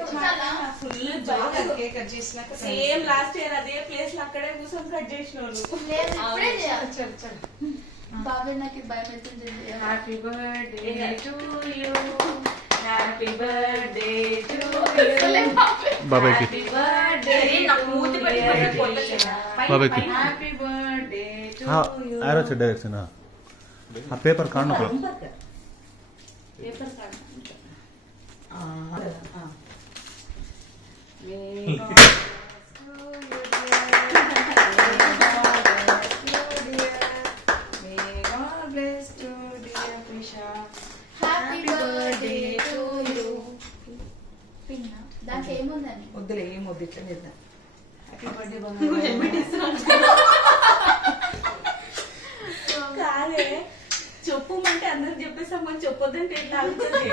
Full cake cut చేసినాక same last year అదే place లో అక్కడే కూర్చొని కట్ చేసిన బాబాయ్ నాకు భయం అవుతుంది. Happy birthday to you, happy birthday to బాబాయ్కి హ్యాపీ బర్త్డే నాకు మూతి బాబాయ్కి హ్యాపీ బర్త్డే టు యూ. ఆరో డైరెక్షన్ ఆ పేపర్ కాండ పేపర్ కార్డ్ దాంట్లో ఏముందని వద్దులే ఏం వద్దు ఇట్లా చేద్దాం. హ్యాపీ బర్త్డే కాదే చెప్పమంటే అందరికి చెప్పేసామని చెప్పొద్దంటే ఎట్లా అవుతుంది.